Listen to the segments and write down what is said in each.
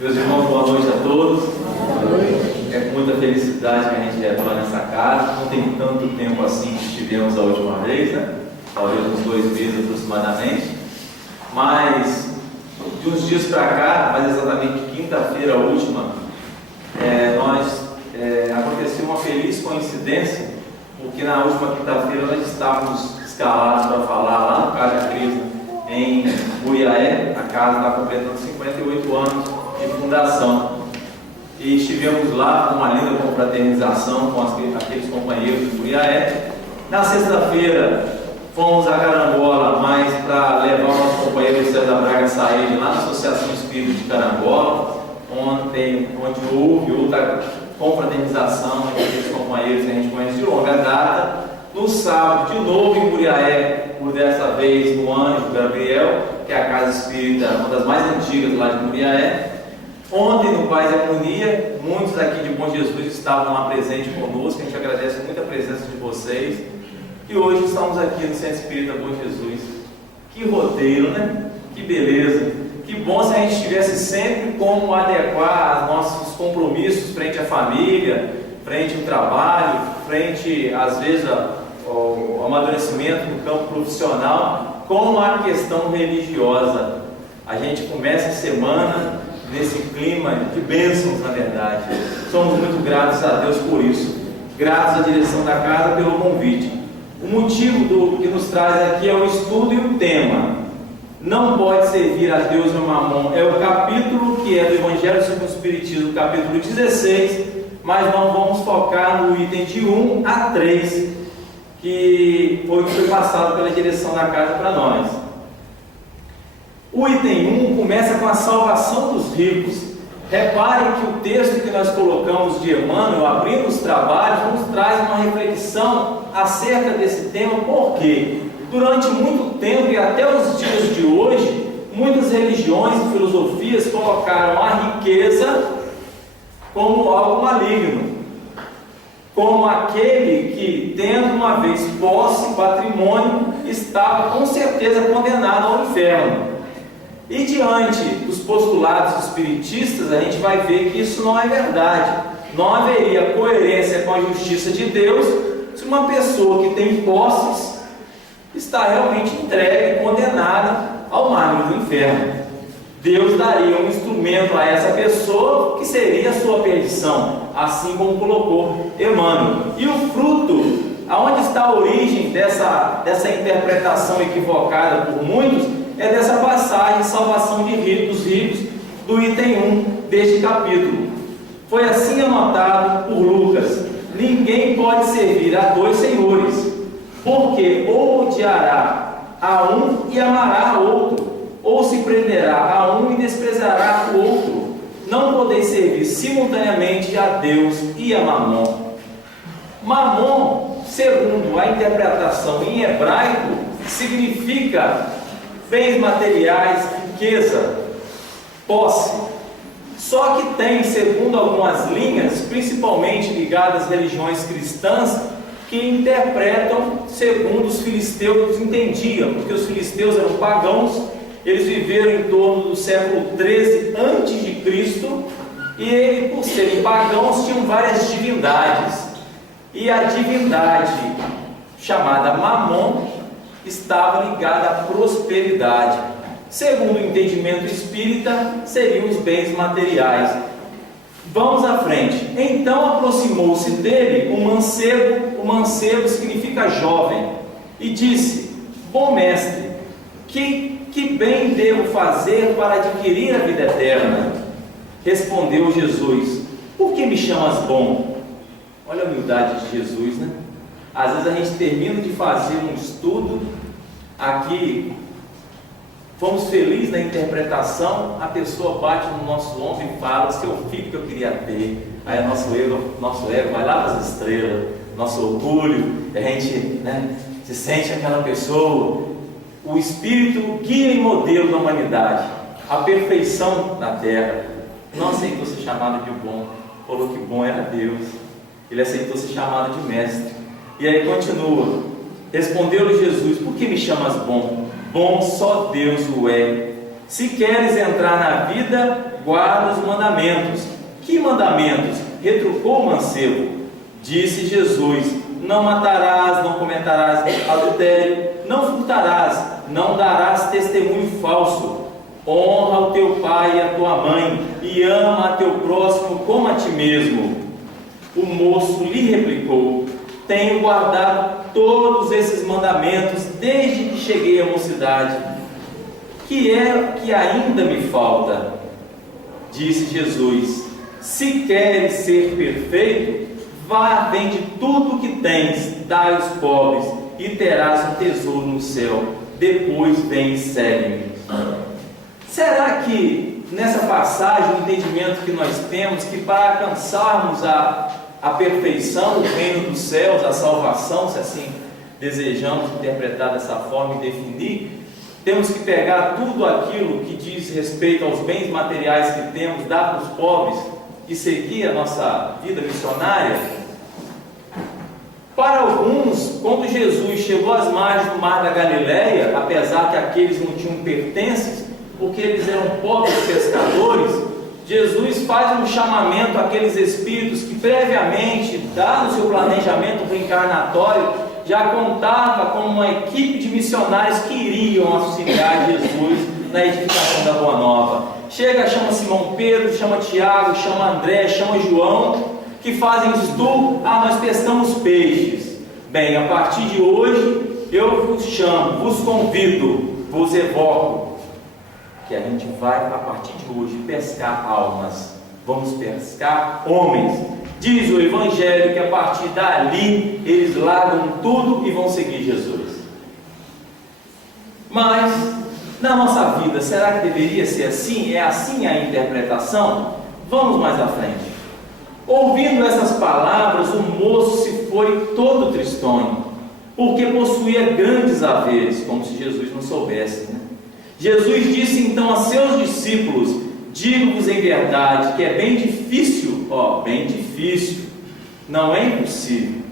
Meus irmãos, boa noite a todos. É com muita felicidade que a gente retorna nessa casa. Não tem tanto tempo assim que estivemos a última vez, né? Talvez uns 2 meses aproximadamente. Mas de uns dias para cá, mais exatamente quinta-feira última, aconteceu uma feliz coincidência, porque na última quinta-feira nós estávamos escalados para falar lá no Casa Cristo, em Muriaé. A casa está completando 58 anos de fundação. E estivemos lá com uma linda confraternização com aqueles companheiros de Muriaé. Na sexta-feira fomos a Carangola, mas para levar o nosso companheiro César Braga Saíde lá na Associação Espírita de Carangola, onde houve outra confraternização entre aqueles companheiros que a gente conhece de longa data. No sábado, de novo em Muriaé, por dessa vez no Anjo Gabriel, que é a casa espírita, uma das mais antigas lá de Muriaé. Ontem, no Paz e Harmonia, muitos aqui de Bom Jesus estavam lá presentes conosco. A gente agradece muito a presença de vocês. E hoje estamos aqui no Centro Espírita Bom Jesus. Que roteiro, né? Que beleza! Que bom se a gente tivesse sempre como adequar os nossos compromissos frente à família, frente ao trabalho, frente, às vezes, ao amadurecimento no campo profissional, com a questão religiosa. A gente começa a semana nesse clima de bênçãos, na verdade. Somos muito gratos a Deus por isso. Gratos à direção da casa pelo convite. O motivo que nos traz aqui é o estudo e o tema. Não pode servir a Deus e a Mamon. É o capítulo que é do Evangelho segundo o Espiritismo, capítulo 16, mas nós vamos focar no item de 1 a 3, que foi passado pela direção da casa para nós. O item 1 começa com a salvação dos ricos. Repare que o texto que nós colocamos de Emmanuel, abrindo os trabalhos, nos traz uma reflexão acerca desse tema, porque durante muito tempo e até os dias de hoje, muitas religiões e filosofias colocaram a riqueza como algo maligno, como aquele que, tendo uma vez posse, patrimônio, estava com certeza condenado ao inferno. E diante dos postulados espiritistas, a gente vai ver que isso não é verdade. Não haveria coerência com a justiça de Deus se uma pessoa que tem posses está realmente entregue e condenada ao mar do inferno. Deus daria um instrumento a essa pessoa que seria a sua perdição, assim como colocou Emmanuel. E o fruto, aonde está a origem dessa interpretação equivocada por muitos, é dessa passagem, salvação dos ricos, do item 1 deste capítulo. Foi assim anotado por Lucas: ninguém pode servir a 2 senhores, porque ou odiará a um e amará a outro, ou se prenderá a um e desprezará o outro. Não podeis servir simultaneamente a Deus e a Mamon. Mamon, segundo a interpretação em hebraico, significa bens materiais, riqueza, posse. Só que tem, segundo algumas linhas, principalmente ligadas às religiões cristãs, que interpretam segundo os filisteus entendiam, porque os filisteus eram pagãos, eles viveram em torno do século 13 a.C., e por serem pagãos tinham várias divindades, e a divindade chamada Mamon estava ligada à prosperidade. Segundo o entendimento espírita, seriam os bens materiais. Vamos à frente. Então aproximou-se dele um mancebo. O mancebo significa jovem, e disse: bom mestre, que bem devo fazer para adquirir a vida eterna? Respondeu Jesus: por que me chamas bom? Olha a humildade de Jesus, né? Às vezes a gente termina de fazer um estudo aqui, fomos felizes na interpretação, a pessoa bate no nosso ombro e fala: seu filho que eu queria ter. Aí nosso ego vai lá para as estrelas, nosso orgulho, a gente, se sente aquela pessoa. O Espírito guia e modelo da humanidade, a perfeição na terra. Não aceitou ser chamado de bom, falou que bom era Deus. Ele aceitou ser chamado de mestre. E aí continua: respondeu-lhe Jesus: por que me chamas bom? Bom só Deus o é. Se queres entrar na vida, guarda os mandamentos. Que mandamentos? Retrucou o mancebo. Disse Jesus: não matarás, não cometerás adultério, não furtarás, não darás testemunho falso. Honra o teu pai e a tua mãe, e ama a teu próximo como a ti mesmo. O moço lhe replicou: tenho guardado todos esses mandamentos desde que cheguei à mocidade. Que é que ainda me falta? Disse Jesus: se queres ser perfeito, vá, vende tudo o que tens, dai aos pobres, e terás um tesouro no céu. Depois vem e segue-me. Será que nessa passagem, o entendimento que nós temos, que para alcançarmos a perfeição, o reino dos céus, a salvação, se assim desejamos interpretar dessa forma e definir, temos que pegar tudo aquilo que diz respeito aos bens materiais que temos, dar para os pobres e seguir a nossa vida missionária? Para alguns, quando Jesus chegou às margens do mar da Galileia, apesar que aqueles não tinham pertences, porque eles eram pobres pescadores, Jesus faz um chamamento àqueles espíritos que previamente, dado o seu planejamento reencarnatório, já contava com uma equipe de missionários que iriam auxiliar Jesus na edificação da Boa Nova. Chega, chama Simão Pedro, chama Tiago, chama André, chama João, que fazem isso tudo. Nós pescamos peixes. Bem, a partir de hoje eu vos chamo, vos convido, vos evoco, que a gente vai a partir de hoje pescar almas, vamos pescar homens. Diz o Evangelho que a partir dali eles largam tudo e vão seguir Jesus. Mas na nossa vida, será que deveria ser assim? É assim a interpretação? Vamos mais à frente. Ouvindo essas palavras, o moço se foi todo tristonho, porque possuía grandes haveres, como se Jesus não soubesse, né? Jesus disse então a seus discípulos: digo-vos em verdade que é bem difícil, bem difícil, não é impossível,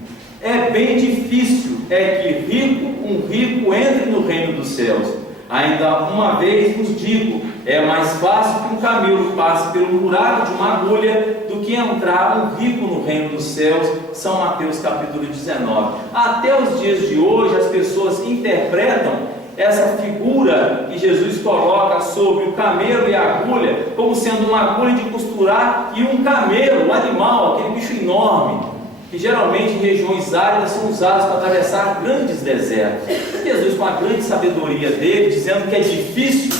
é bem difícil é que um rico entre no reino dos céus. Ainda uma vez vos digo, é mais fácil que um camelo passe pelo buraco de uma agulha do que entrar um rico no reino dos céus. São Mateus capítulo 19. Até os dias de hoje as pessoas interpretam essa figura que Jesus coloca sobre o camelo e a agulha como sendo uma agulha de costurar e um camelo, um animal, aquele bicho enorme, que geralmente em regiões áridas são usados para atravessar grandes desertos. Jesus, com a grande sabedoria dele, dizendo que é difícil,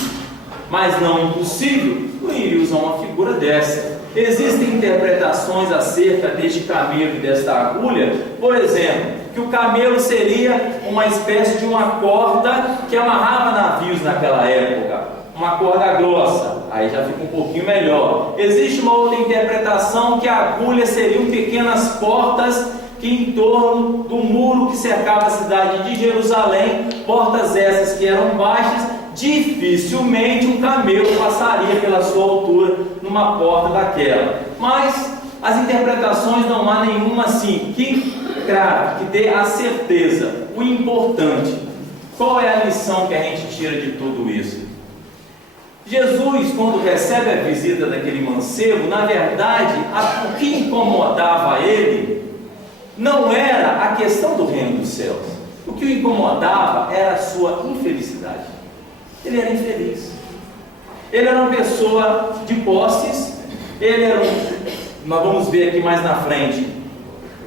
mas não impossível, não iria usar uma figura dessa. Existem interpretações acerca deste camelo e desta agulha. Por exemplo, que o camelo seria uma espécie de uma corda que amarrava navios naquela época, uma corda grossa, aí já fica um pouquinho melhor. Existe uma outra interpretação que a agulha seriam pequenas portas que em torno do muro que cercava a cidade de Jerusalém, portas essas que eram baixas, dificilmente um camelo passaria pela sua altura numa porta daquela. Mas as interpretações não há nenhuma assim que dê a certeza. O importante, qual é a lição que a gente tira de tudo isso? Jesus, quando recebe a visita daquele mancebo, na verdade, o que incomodava ele não era a questão do reino dos céus. O que o incomodava era a sua infelicidade. Ele era infeliz. Ele era uma pessoa de posses. Nós vamos ver aqui mais na frente,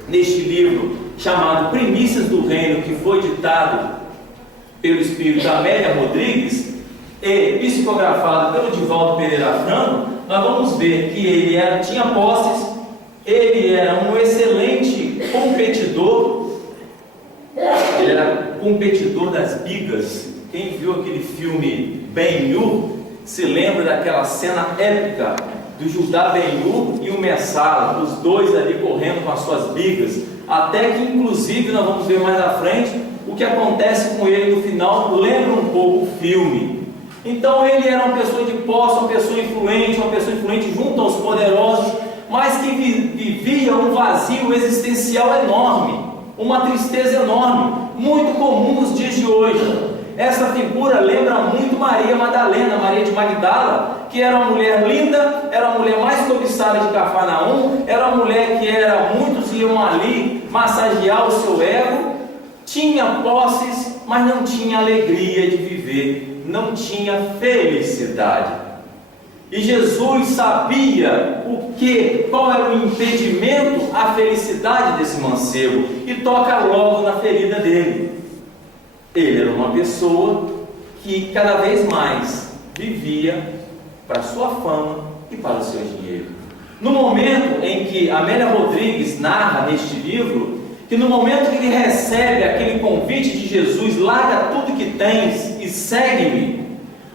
neste livro chamado Primícias do Reino, que foi ditado pelo espírito da Amélia Rodrigues e psicografado pelo Divaldo Pereira Franco, nós vamos ver que ele tinha posses, ele era um excelente competidor, ele era competidor das bigas. Quem viu aquele filme Ben-Hur se lembra daquela cena épica do Judá Ben-Hur e o Messala, os dois ali correndo com as suas bigas, até que inclusive nós vamos ver mais à frente o que acontece com ele no final, lembra um pouco o filme. Então ele era uma pessoa de posse, uma pessoa influente junto aos poderosos, mas que vivia um vazio existencial enorme, uma tristeza enorme, muito comum nos dias de hoje. Essa figura lembra muito Maria Madalena, Maria de Magdala, que era uma mulher linda, era a mulher mais cobiçada de Cafarnaum, era uma mulher que muitos iam ali massagear o seu ego, tinha posses, mas não tinha alegria de viver, não tinha felicidade. E Jesus sabia qual era o impedimento à felicidade desse mancebo, e toca logo na ferida dele. Ele era uma pessoa que cada vez mais vivia para a sua fama e para o seu dinheiro. No momento em que Amélia Rodrigues narra neste livro, que no momento que ele recebe aquele convite de Jesus, larga tudo que tens e segue-me,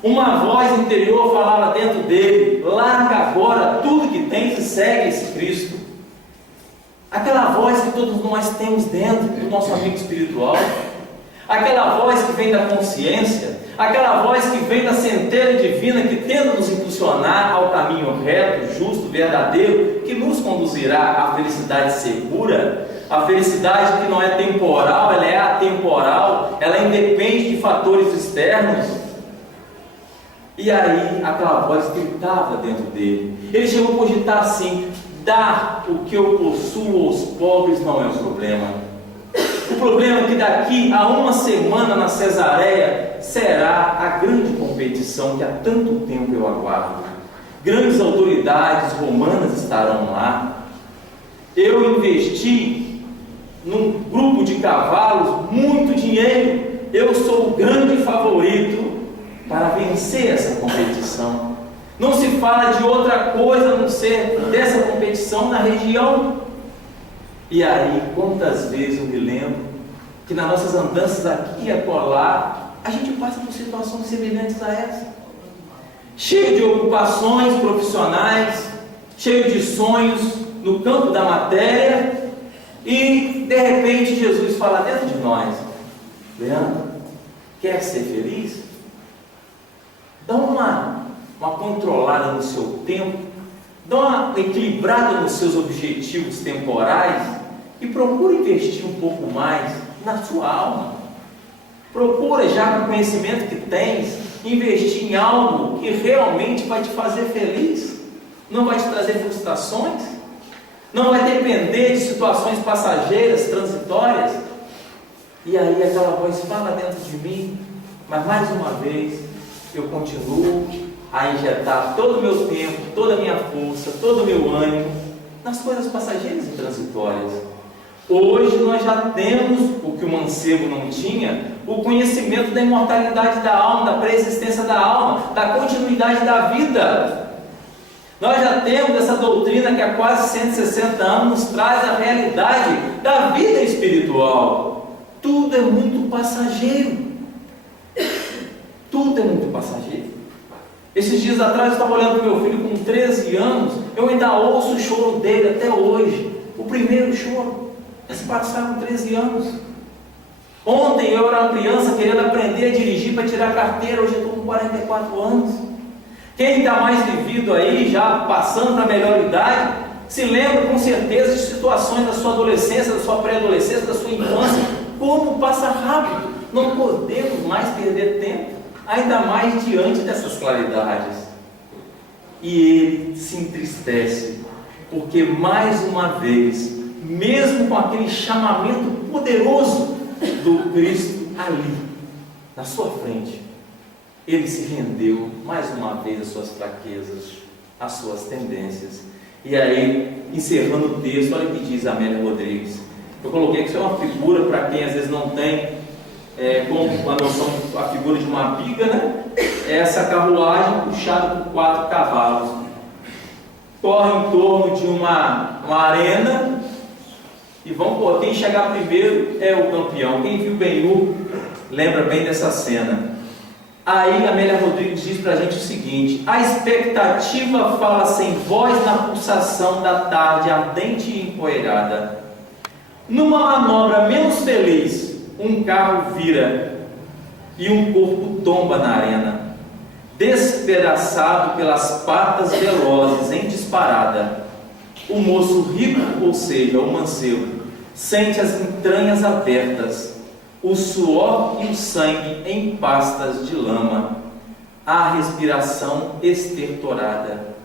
uma voz interior falava dentro dele: larga agora tudo que tens e segue esse Cristo. Aquela voz que todos nós temos dentro do nosso amigo espiritual, aquela voz que vem da consciência, aquela voz que vem da centelha divina, que tenta nos impulsionar ao caminho reto, justo, verdadeiro, que nos conduzirá à felicidade segura, a felicidade que não é temporal, ela é atemporal, ela independe de fatores externos. E aí aquela voz gritava dentro dele. Ele chegou a cogitar assim: dar o que eu possuo aos pobres não é o problema. O problema é que daqui a uma semana na Cesareia será a grande competição que há tanto tempo eu aguardo. Grandes autoridades romanas estarão lá. Eu investi num grupo de cavalos muito dinheiro. Eu sou o grande favorito para vencer essa competição. Não se fala de outra coisa a não ser dessa competição na região. E aí, quantas vezes eu me lembro que nas nossas andanças aqui e acolá, a gente passa por situações semelhantes a essa, cheio de ocupações profissionais, cheio de sonhos no campo da matéria, e de repente Jesus fala dentro de nós: Leandro, quer ser feliz? Dá uma controlada no seu tempo, dá uma equilibrada nos seus objetivos temporais e procura investir um pouco mais na sua alma. Procura, já com o conhecimento que tens, investir em algo que realmente vai te fazer feliz, não vai te trazer frustrações, não vai depender de situações passageiras, transitórias. E aí aquela voz fala dentro de mim, mas mais uma vez eu continuo a injetar todo o meu tempo, toda a minha força, todo o meu ânimo nas coisas passageiras e transitórias. Hoje nós já temos o que o mancebo não tinha, o conhecimento da imortalidade da alma, da pré-existência da alma, da continuidade da vida. Nós já temos essa doutrina que há quase 160 anos nos traz a realidade da vida espiritual. Tudo é muito passageiro. Tudo é muito passageiro. Esses dias atrás eu estava olhando para o meu filho com 13 anos, eu ainda ouço o choro dele até hoje, o primeiro choro. Esse passaram com 13 anos. Ontem eu era uma criança querendo aprender a dirigir para tirar a carteira, hoje eu estou com 44 anos. Quem está mais vivido aí, já passando para a melhor idade, se lembra com certeza de situações da sua adolescência, da sua pré-adolescência, da sua infância. Como passa rápido, não podemos mais perder tempo, ainda mais diante dessas claridades. E ele se entristece, porque mais uma vez, mesmo com aquele chamamento poderoso do Cristo ali, na sua frente, ele se rendeu mais uma vez às suas fraquezas, às suas tendências. E aí, encerrando o texto, olha o que diz Amélia Rodrigues. Eu coloquei que isso é uma figura para quem às vezes não tem com a noção, a figura de uma biga, né? É essa carruagem puxada por 4 cavalos. Corre em torno de uma arena e quem chegar primeiro é o campeão. Quem viu Ben-Hur lembra bem dessa cena. Aí Amélia Rodrigues diz para a gente o seguinte: a expectativa fala sem voz na pulsação da tarde ardente e empoeirada. Numa manobra menos feliz, um carro vira e um corpo tomba na arena, despedaçado pelas patas velozes em disparada. O moço rico, ou seja, o mancebo, sente as entranhas abertas. o suor e o sangue em pastas de lama, a respiração estertorada.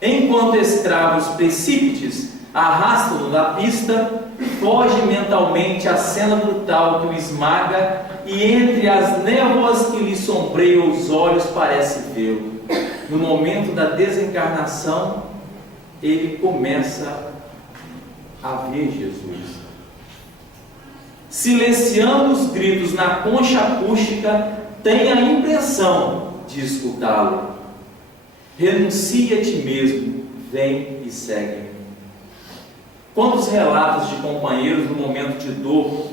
Enquanto escravos precípites arrastam-no da pista, foge mentalmente a cena brutal que o esmaga, e entre as névoas que lhe sombreiam os olhos parece vê-lo. No momento da desencarnação, ele começa a ver Jesus. Silenciando os gritos na concha acústica, tem a impressão de escutá-lo. Renuncia a ti mesmo, vem e segue-me. Quantos relatos de companheiros no momento de dor,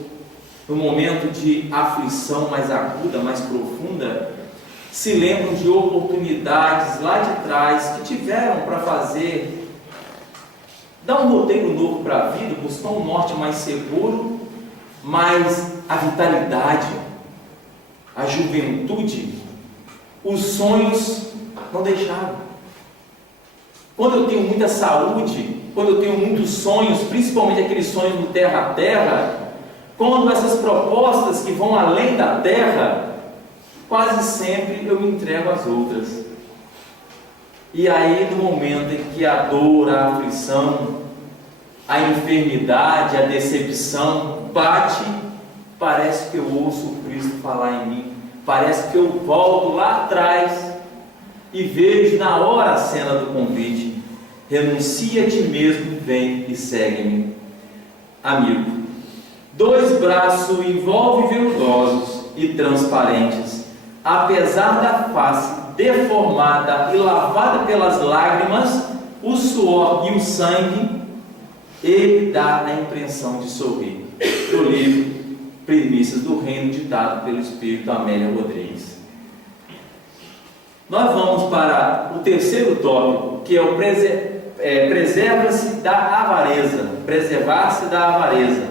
no momento de aflição mais aguda, mais profunda, se lembram de oportunidades lá de trás que tiveram para fazer, dar um roteiro novo para a vida, buscar um norte mais seguro, mas a vitalidade, a juventude, os sonhos não deixaram. Quando eu tenho muita saúde, quando eu tenho muitos sonhos, principalmente aqueles sonhos no terra a terra, quando essas propostas que vão além da terra, quase sempre eu me entrego às outras. E aí, no momento em que a dor, a aflição, a enfermidade, a decepção bate, parece que eu ouço o Cristo falar em mim, parece que eu volto lá atrás e vejo na hora a cena do convite: renuncia a ti mesmo, vem e segue-me. Amigo, dois braços envolve veludosos e transparentes, apesar da face deformada e lavada pelas lágrimas, o suor e o sangue, ele dá a impressão de sorrir. Do livro Primícias do Reino, ditado pelo Espírito Amélia Rodrigues. Nós vamos para o terceiro tópico, que é o preserva-se da avareza. Preservar-se da avareza.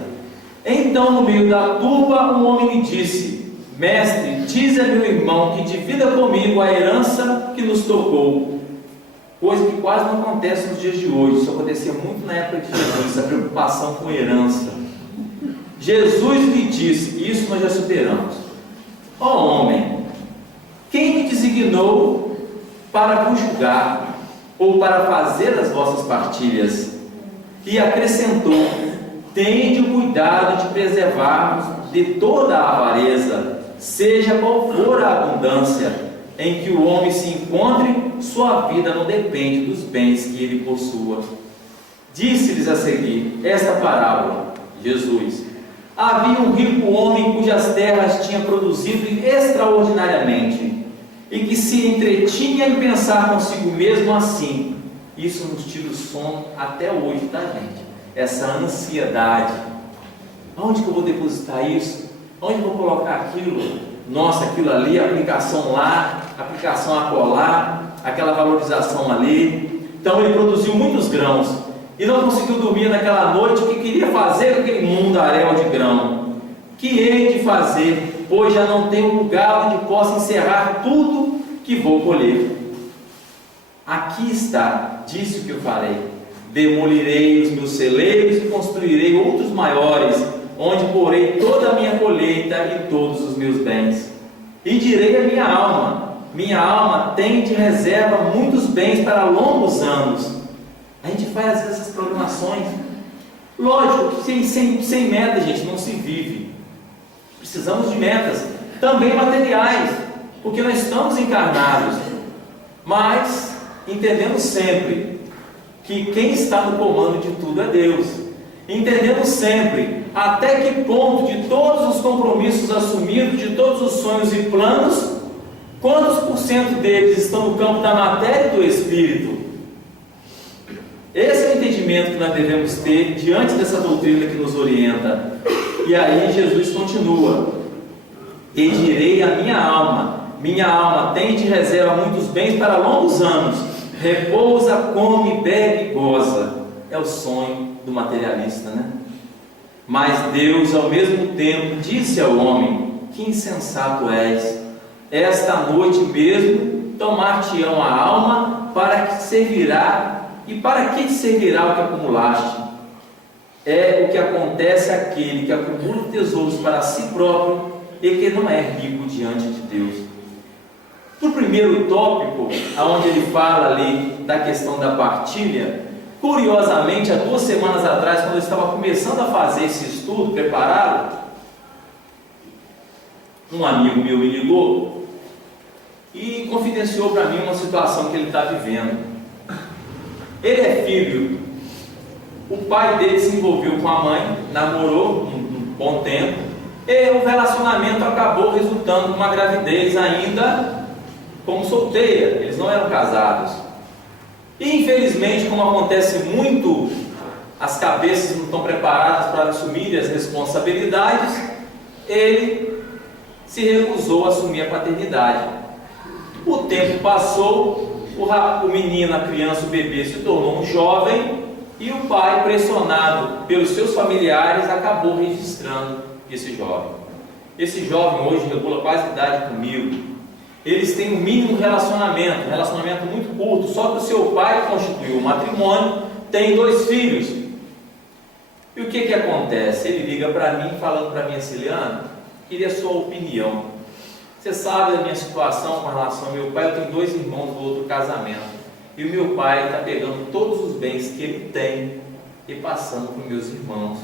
Então, no meio da turba, um homem lhe disse: Mestre, diz a meu irmão que divida comigo a herança que nos tocou. Coisa que quase não acontece nos dias de hoje. Isso acontecia muito na época de Jesus, essa preocupação com herança. Jesus lhe disse: isso nós já superamos. Ó homem, quem me designou para vos julgar ou para fazer as vossas partilhas? E acrescentou: tende o cuidado de preservar-vos de toda a avareza, seja qual for a abundância em que o homem se encontre, sua vida não depende dos bens que ele possua. Disse-lhes a seguir esta parábola, Jesus: havia um rico homem cujas terras tinha produzido extraordinariamente, e que se entretinha em pensar consigo mesmo assim. Isso nos tira o sono até hoje, tá, gente? Essa ansiedade. Onde que eu vou depositar isso? Onde eu vou colocar aquilo? Nossa, aquilo ali, aplicação lá, aplicação acolá, aquela valorização ali. Então ele produziu muitos grãos e não conseguiu dormir naquela noite. O que queria fazer com aquele mundaréu de grão? Que hei de fazer, pois já não tenho lugar onde possa encerrar tudo que vou colher. Aqui está, disse o que eu farei: demolirei os meus celeiros e construirei outros maiores, onde porei toda a minha colheita e todos os meus bens. E direi a minha alma tem de reserva muitos bens para longos anos. A gente faz às vezes essas programações. Lógico que sem meta, gente, não se vive. Precisamos de metas, também materiais, porque nós estamos encarnados, mas entendemos sempre que quem está no comando de tudo é Deus. Entendemos sempre até que ponto, de todos os compromissos assumidos, de todos os sonhos e planos, quantos por cento deles estão no campo da matéria e do espírito. Esse é o entendimento que nós devemos ter diante dessa doutrina que nos orienta. E aí Jesus continua: e direi a minha alma tem de reserva muitos bens para longos anos, repousa, come, bebe e goza. É o sonho do materialista, né? Mas Deus, ao mesmo tempo, disse ao homem: que insensato és, esta noite mesmo tomar-te-ão a alma, para que servirá, e para que te servirá o que acumulaste? é o que acontece àquele que acumula tesouros para si próprio e que não é rico diante de Deus. No primeiro tópico, onde ele fala ali da questão da partilha, curiosamente, há 2 semanas atrás, quando eu estava começando a fazer esse estudo, preparado, um amigo meu me ligou e confidenciou para mim uma situação que ele está vivendo. Ele é filho, o pai dele se envolveu com a mãe, namorou um bom tempo, e o relacionamento acabou resultando numa gravidez ainda como solteira, eles não eram casados. E infelizmente, como acontece muito, as cabeças não estão preparadas para assumir as responsabilidades, ele se recusou a assumir a paternidade. O tempo passou, o menino, a criança, o bebê se tornou um jovem e o pai, pressionado pelos seus familiares, acabou registrando esse jovem. Esse jovem hoje regula quase a idade comigo. Eles têm um mínimo relacionamento muito curto, só que o seu pai constituiu um matrimônio, tem 2 filhos. E o que acontece? Ele liga para mim, falando para mim assim: Leandro, queria a sua opinião. Você sabe da minha situação com relação ao meu pai, eu tenho 2 irmãos do outro casamento, e o meu pai está pegando todos os bens que ele tem e passando para os meus irmãos.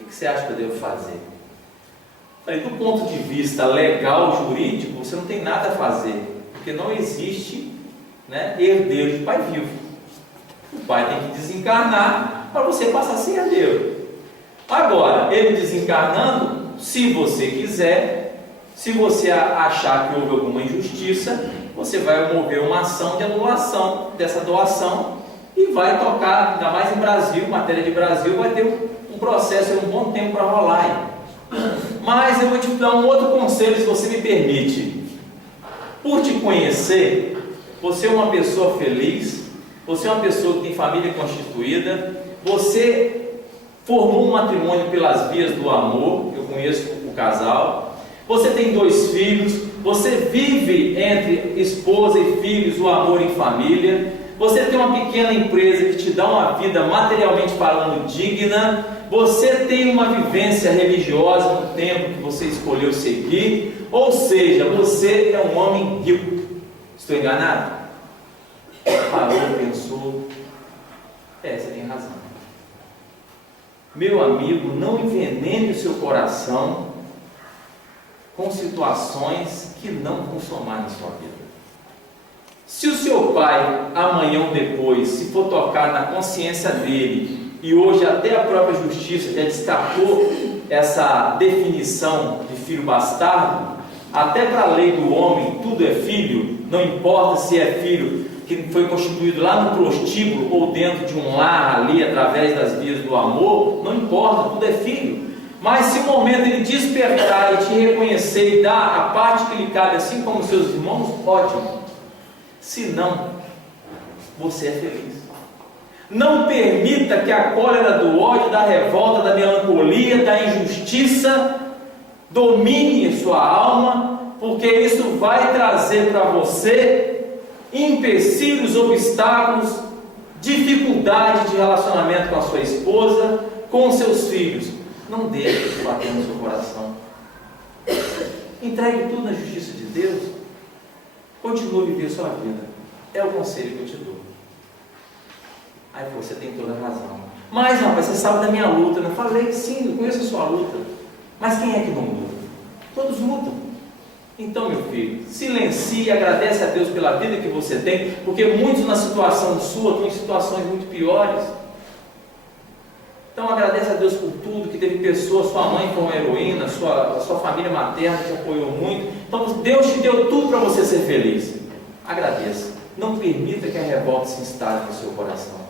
O que você acha que eu devo fazer? Falei, do ponto de vista legal, jurídico, você não tem nada a fazer, porque não existe, né, herdeiro de pai vivo. O pai tem que desencarnar para você passar a ser herdeiro. Agora, ele desencarnando, se você quiser, se você achar que houve alguma injustiça, você vai mover uma ação de anulação dessa doação e vai tocar, ainda mais em Brasil, matéria de Brasil, vai ter um processo, um bom tempo para rolar aí. Mas eu vou te dar um outro conselho, se você me permite. Por te conhecer, você é uma pessoa feliz, você é uma pessoa que tem família constituída, você formou um matrimônio pelas vias do amor, eu conheço o casal, você tem 2 filhos, você vive entre esposa e filhos o amor em família, você tem uma pequena empresa que te dá uma vida materialmente falando digna, você tem uma vivência religiosa no tempo que você escolheu seguir, ou seja, você é um homem rico. Estou enganado? Parou, pensou, você tem razão. Meu amigo, não envenene o seu coração com situações que não vão somar na sua vida. Se o seu pai, amanhã ou depois, se for tocar na consciência dele, e hoje até a própria justiça já destacou essa definição de filho bastardo, até para a lei do homem tudo é filho, não importa se é filho que foi constituído lá no prostíbulo ou dentro de um lar ali através das vias do amor, não importa, tudo é filho. Mas se o momento ele despertar e te reconhecer e dar a parte que lhe cabe, assim como seus irmãos, ótimo. Se não, você é feliz. Não permita que a cólera do ódio, da revolta, da melancolia, da injustiça domine sua alma, porque isso vai trazer para você empecilhos, obstáculos, dificuldade de relacionamento com a sua esposa, com os seus filhos. Não deixe isso bater no seu coração. Entregue tudo na justiça de Deus. Continue a viver a sua vida. É o conselho que eu te dou. Aí você tem toda a razão. Mas rapaz, você sabe da minha luta. Eu falei sim, eu conheço a sua luta. Mas quem é que não luta? Todos lutam. Então, meu filho, silencie e agradece a Deus pela vida que você tem, porque muitos na situação sua estão em situações muito piores. Então agradece a Deus por tudo, que teve pessoas, sua mãe foi uma heroína, sua família materna te apoiou muito. Então Deus te deu tudo para você ser feliz. Agradeça. Não permita que a revolta se instale no seu coração.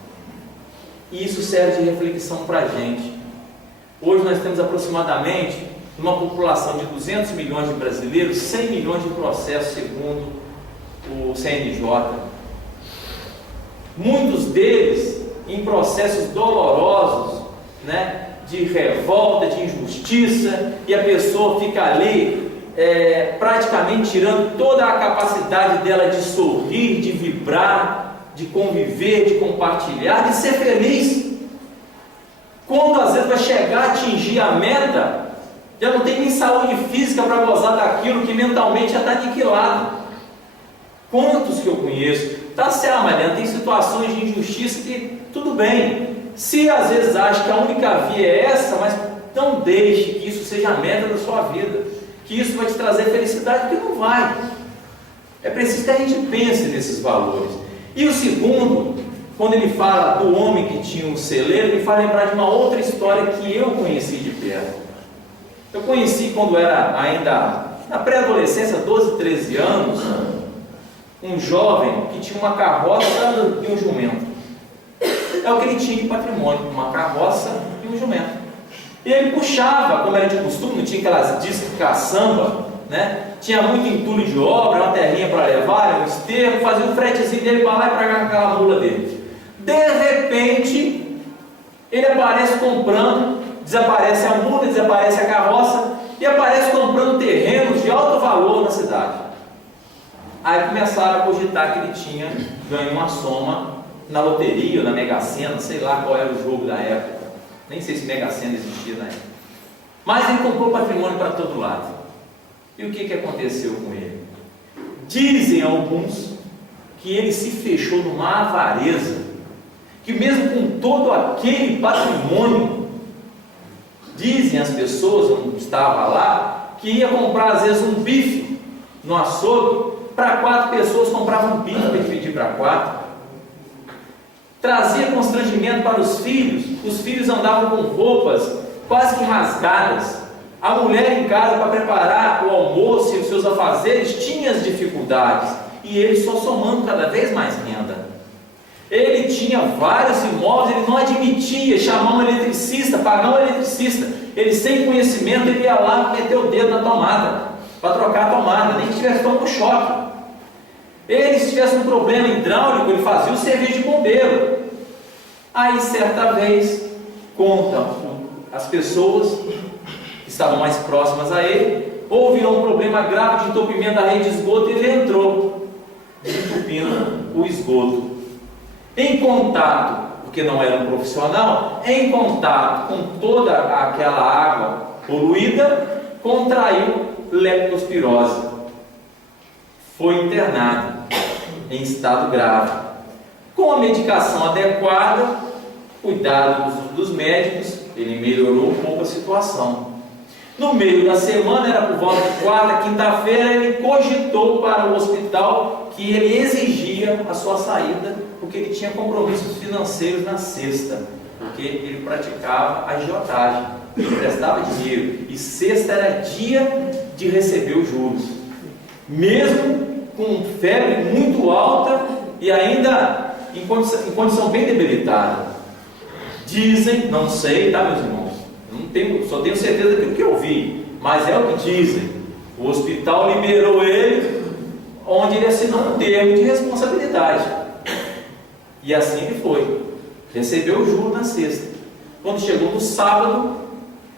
E isso serve de reflexão para a gente. Hoje nós temos aproximadamente, numa população de 200 milhões de brasileiros, 100 milhões de processos segundo o CNJ. Muitos deles em processos dolorosos, né, de revolta, de injustiça, e a pessoa fica ali praticamente tirando toda a capacidade dela de sorrir, de vibrar, de conviver, de compartilhar, de ser feliz. Quando às vezes vai chegar a atingir a meta, já não tem nem saúde física para gozar daquilo que mentalmente já está aniquilado. Quantos que eu conheço? Tá certo, Mariana, tem situações de injustiça que tudo bem. Se às vezes acha que a única via é essa, mas não deixe que isso seja a meta da sua vida, que isso vai te trazer felicidade, porque não vai. É preciso que a gente pense nesses valores. E o segundo, quando ele fala do homem que tinha um celeiro, ele faz lembrar de uma outra história que eu conheci de perto. Eu conheci quando era ainda na pré-adolescência, 12, 13 anos, um jovem que tinha uma carroça e um jumento. É o que ele tinha de patrimônio, uma carroça e um jumento. E ele puxava, como era de costume, não tinha aquelas discos de caçamba, né? Tinha muito entulho de obra, uma terrinha para levar, um esterco, fazia um fretezinho dele para lá e para cá com aquela mula dele. De repente, ele aparece comprando, desaparece a mula, desaparece a carroça e aparece comprando terrenos de alto valor na cidade. Aí começaram a cogitar que ele tinha ganho uma soma na loteria ou na Mega Sena, sei lá qual era o jogo da época, nem sei se Mega Sena existia na época. Mas ele comprou patrimônio para todo lado. E o que aconteceu com ele? Dizem alguns que ele se fechou numa avareza, que mesmo com todo aquele patrimônio, dizem as pessoas, eu não estava lá, que ia comprar às vezes um bife no açougue, para 4 pessoas, comprava um bife para dividir para 4, trazia constrangimento para os filhos andavam com roupas quase que rasgadas, a mulher em casa para preparar o almoço e os seus afazeres tinha as dificuldades, e ele só somando cada vez mais renda. Ele tinha vários imóveis, ele não admitia chamar um eletricista, pagar um eletricista. Ele sem conhecimento, ele ia lá meter o dedo na tomada, para trocar a tomada, nem que tivesse tomando choque. Ele, se tivesse um problema hidráulico, ele fazia o serviço de bombeiro. Aí, certa vez, contam as pessoas que estavam mais próximas a ele, houve um problema grave de entupimento da rede de esgoto e ele entrou entupindo o esgoto. Em contato, porque não era um profissional, em contato com toda aquela água poluída, contraiu leptospirose. Foi internado em estado grave. Com a medicação adequada, cuidado dos médicos, ele melhorou um pouco a situação. No meio da semana, era por volta de quarta, quinta-feira, ele cogitou para o hospital que ele exigia a sua saída, porque ele tinha compromissos financeiros na sexta, porque ele praticava agiotagem, ele prestava dinheiro, e sexta era dia de receber os juros. Mesmo com febre muito alta e ainda em condição bem debilitada. Dizem, não sei, tá, meus irmãos? Só tenho certeza daquilo que eu vi, mas é o que dizem. O hospital liberou ele, onde ele assinou um termo de responsabilidade. E assim ele foi. Recebeu o juro na sexta. Quando chegou no sábado,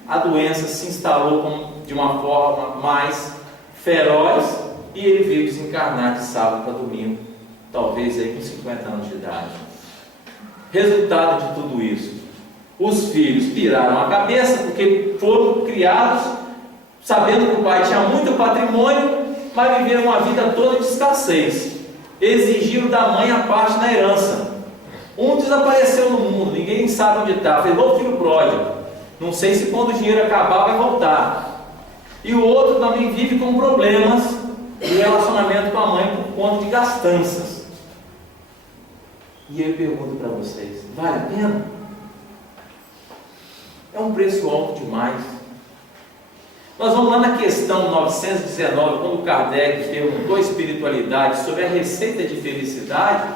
a doença se instalou de uma forma mais feroz e ele veio desencarnar de sábado para domingo, talvez aí com 50 anos de idade. Resultado de tudo isso: os filhos piraram a cabeça porque foram criados sabendo que o pai tinha muito patrimônio, mas viveram uma vida toda de escassez. Exigiram da mãe a parte da herança. Um desapareceu no mundo, ninguém sabe onde está, fez igual o filho pródigo. Não sei se quando o dinheiro acabar vai voltar. E o outro também vive com problemas de relacionamento com a mãe por conta de gastanças. E eu pergunto para vocês: vale a pena? É um preço alto demais. Nós vamos lá na questão 919, quando Kardec perguntou à espiritualidade sobre a receita de felicidade,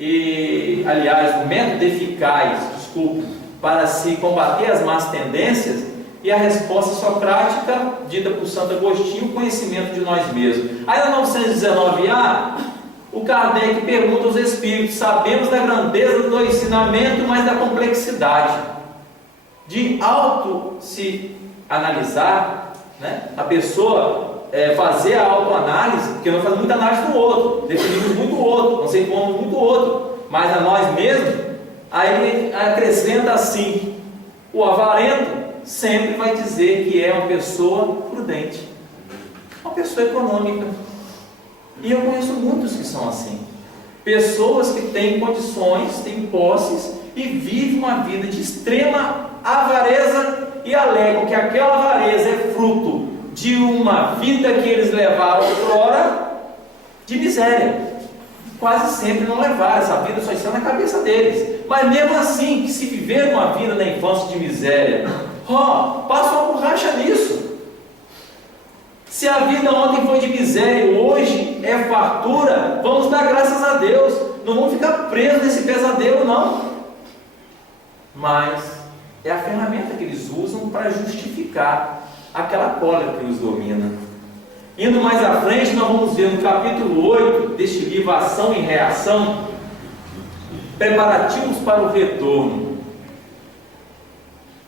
e, aliás, o método eficaz, para se combater as más tendências, e a resposta socrática, dita por Santo Agostinho, o conhecimento de nós mesmos. Aí na 919A, o Kardec pergunta aos espíritos: sabemos da grandeza do ensinamento, mas da complexidade de auto se analisar, né? A pessoa fazer a autoanálise, porque nós fazemos muita análise do outro, definimos muito o outro, conceituamos muito o outro, mas a nós mesmos, Aí ele acrescenta assim: o avarento sempre vai dizer que é uma pessoa prudente, uma pessoa econômica. E eu conheço muitos que são assim. Pessoas que têm condições, têm posses e vivem uma vida de extrema avareza e alegam que aquela avareza é fruto de uma vida que eles levaram outrora de miséria. Quase sempre não levaram, essa vida só está na cabeça deles. Mas mesmo assim, que se viver uma vida na infância de miséria, passa uma borracha nisso. Se a vida ontem foi de miséria e hoje é fartura, vamos dar graças a Deus. Não vamos ficar presos nesse pesadelo, não. Mas é a ferramenta que eles usam para justificar aquela cólera que os domina. Indo mais à frente, nós vamos ver no capítulo 8 deste livro, Ação e Reação, preparativos para o retorno.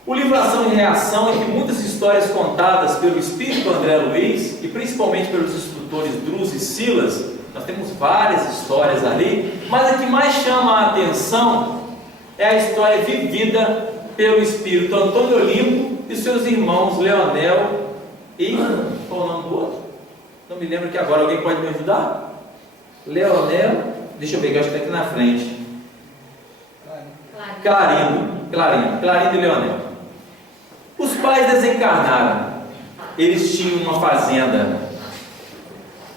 O livro Ação e Reação, entre muitas histórias contadas pelo espírito André Luiz, e principalmente pelos instrutores Drus e Silas, nós temos várias histórias ali, mas a que mais chama a atenção é a história vivida pelo espírito Antônio Olimpo e seus irmãos Leonel e... qual o nome do outro? Não me lembro aqui agora, alguém pode me ajudar? Leonel, deixa eu ver, que eu acho que está aqui na frente. Clarindo e Leonel. Os pais desencarnaram, eles tinham uma fazenda.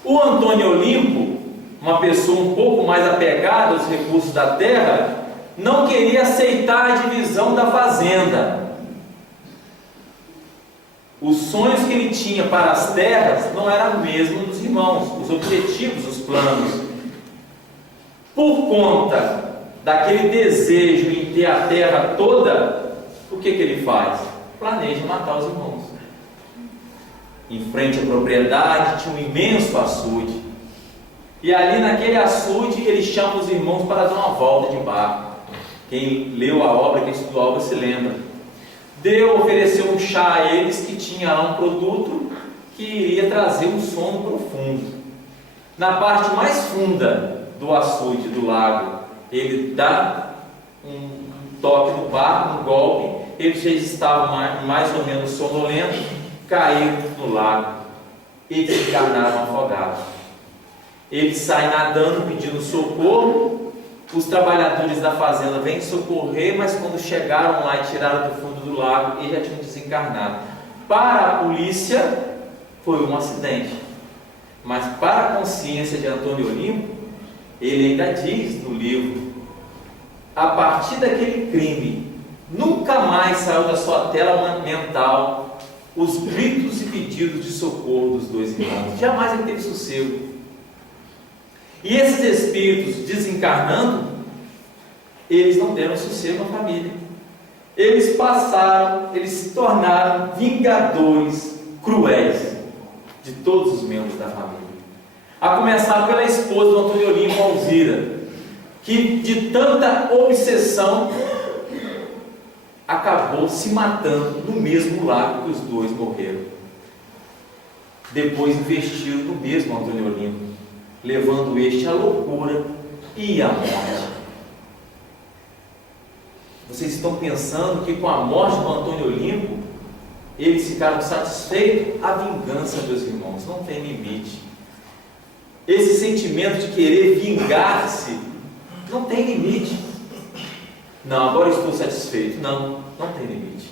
O Antônio Olimpo, uma pessoa um pouco mais apegada aos recursos da terra, não queria aceitar a divisão da fazenda. Os sonhos que ele tinha para as terras não eram o mesmo dos irmãos, os objetivos, os planos. Por conta daquele desejo em ter a terra toda, o que ele faz? Planeja matar os irmãos. Em frente à propriedade tinha um imenso açude, e ali naquele açude ele chama os irmãos para dar uma volta de barco. Quem leu a obra, quem estudou a obra se lembra. Ofereceu um chá a eles que tinha lá um produto que iria trazer um sono profundo. Na parte mais funda do açude, do lago, ele dá um toque no barco, um golpe. Eles já estavam mais ou menos sonolentos, caíram no lago e desencarnaram afogados. Eles saem nadando pedindo socorro. Os trabalhadores da fazenda vêm socorrer, mas quando chegaram lá e tiraram do fundo do lago, eles já tinham desencarnado. Para a polícia foi um acidente, mas para a consciência de Antônio Olimpo, ele ainda diz no livro: a partir daquele crime nunca mais saiu da sua tela mental os gritos e pedidos de socorro dos dois irmãos. Jamais ele teve sossego. E esses espíritos desencarnando, eles não deram sossego à família. Eles se tornaram vingadores cruéis de todos os membros da família. A começar pela esposa do Antônio Olimpo, Alzira, que de tanta obsessão acabou se matando no mesmo lago que os dois morreram. Depois investiu no mesmo Antônio Olimpo, levando este à loucura e à morte. Vocês estão pensando que com a morte do Antônio Olimpo, eles ficaram satisfeitos? A vingança, meus irmãos, não tem limite. Esse sentimento de querer vingar-se não tem limite. Não, agora estou satisfeito. Não tem limite.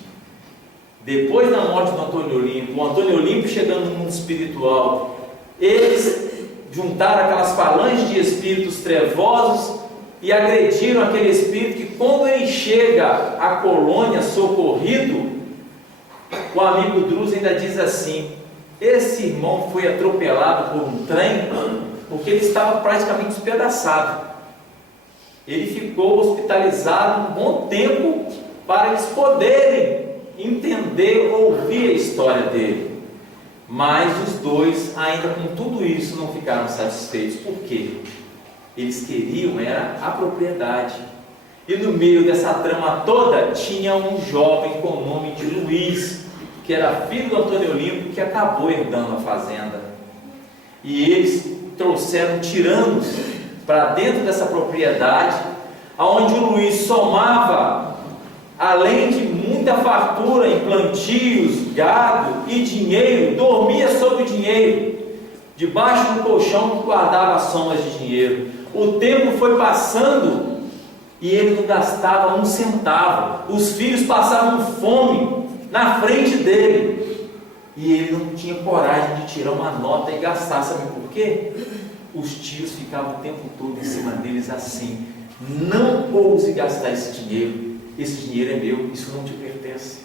Depois da morte do Antônio Olimpo, o Antônio Olimpo chegando no mundo espiritual, eles juntaram aquelas falanges de espíritos trevosos e agrediram aquele espírito que, quando ele chega à colônia socorrido, o amigo Drus ainda diz assim: esse irmão foi atropelado por um trem porque ele estava praticamente despedaçado. Ele ficou hospitalizado um bom tempo para eles poderem entender, ouvir a história dele. Mas os dois, ainda com tudo isso, não ficaram satisfeitos. Por quê? Eles queriam era a propriedade. E no meio dessa trama toda, tinha um jovem com o nome de Luiz, que era filho do Antônio Olimpo, que acabou herdando a fazenda. E eles trouxeram tiranos para dentro dessa propriedade, onde o Luiz somava, além de muita fartura em plantios, gado e dinheiro, dormia sobre o dinheiro, debaixo do colchão que guardava somas de dinheiro. O tempo foi passando e ele não gastava um centavo. Os filhos passavam fome na frente dele e ele não tinha coragem de tirar uma nota e gastar. Sabe por quê? Os tios ficavam o tempo todo em cima deles assim: não ouse gastar esse dinheiro é meu, isso não te pertence.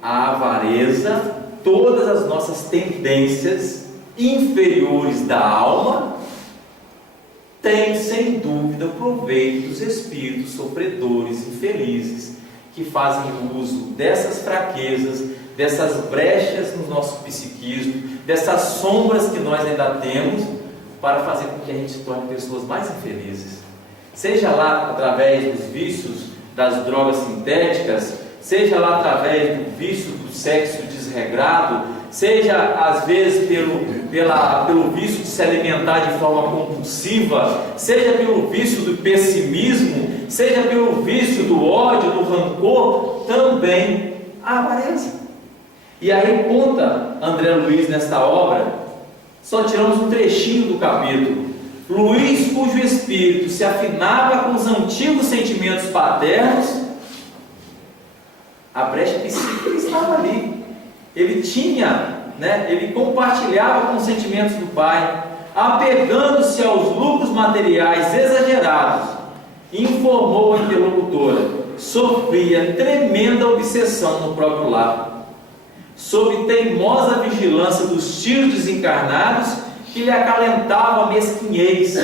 A avareza, todas as nossas tendências inferiores da alma, tem sem dúvida proveito dos espíritos sofredores, infelizes, que fazem uso dessas fraquezas, dessas brechas no nosso psiquismo, dessas sombras que nós ainda temos, para fazer com que a gente se torne pessoas mais infelizes. Seja lá através dos vícios das drogas sintéticas, seja lá através do vício do sexo desregrado, seja às vezes pelo vício de se alimentar de forma compulsiva, seja pelo vício do pessimismo, seja pelo vício do ódio, do rancor, também a avareza. E aí conta André Luiz nesta obra, só tiramos um trechinho do capítulo. Luiz, cujo espírito se afinava com os antigos sentimentos paternos, a brecha psíquica estava ali. Ele tinha, ele compartilhava com os sentimentos do pai, apegando-se aos lucros materiais exagerados. Informou a interlocutora: sofria tremenda obsessão no próprio lar, sob teimosa vigilância dos tios desencarnados que lhe acalentavam a mesquinhez.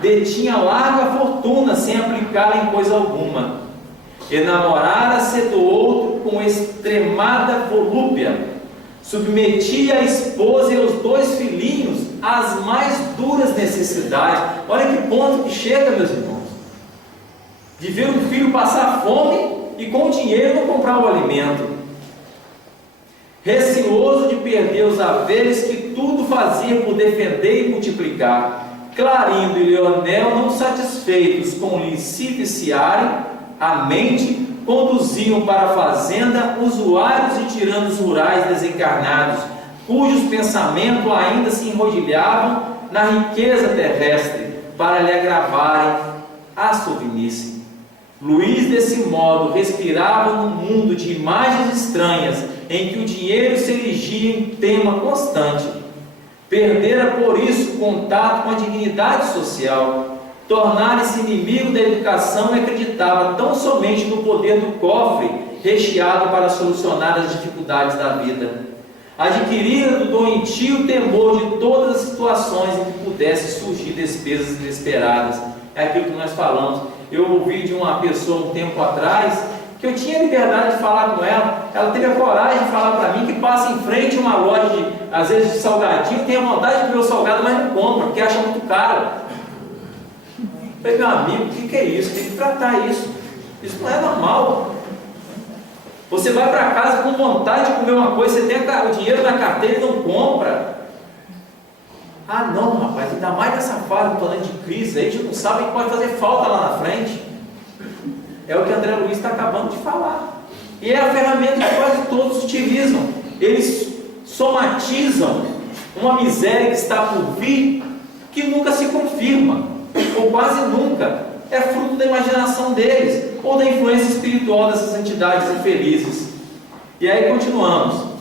Detinha larga fortuna sem aplicá-la em coisa alguma. Enamorara-se do outro com extremada volúpia. Submetia a esposa e os 2 filhinhos às mais duras necessidades. Olha que ponto que chega, meus irmãos, de ver um filho passar fome e com o dinheiro não comprar o alimento. Receoso de perder os haveres que tudo fazia por defender e multiplicar, Clarindo e Leonel, não satisfeitos com lhe viciarem a mente, conduziam para a fazenda usuários e tiranos rurais desencarnados, cujos pensamentos ainda se enrodilhavam na riqueza terrestre, para lhe agravarem a sovinice. Luiz, desse modo, respirava num mundo de imagens estranhas, em que o dinheiro se erigia em tema constante. Perdera por isso o contato com a dignidade social, tornara-se inimigo da educação e acreditava tão somente no poder do cofre recheado para solucionar as dificuldades da vida. Adquirira do doentio temor de todas as situações em que pudesse surgir despesas inesperadas. É aquilo que nós falamos. Eu ouvi de uma pessoa um tempo atrás, que eu tinha liberdade de falar com ela, ela teve a coragem de falar para mim que passa em frente a uma loja, às vezes de salgadinho, tem a vontade de comer o salgado, mas não compra, porque acha muito caro. Eu falei: meu amigo, o que é isso? Tem que tratar isso. Isso não é normal. Você vai para casa com vontade de comer uma coisa, você tem o dinheiro na carteira e não compra. Ah não, rapaz, ainda mais nessa fase de crise, aí a gente não sabe o que pode fazer falta lá na frente. É o que André Luiz está acabando de falar. E é a ferramenta que quase todos utilizam. Eles somatizam uma miséria que está por vir, que nunca se confirma, ou quase nunca. É fruto da imaginação deles, ou da influência espiritual dessas entidades infelizes. E aí continuamos.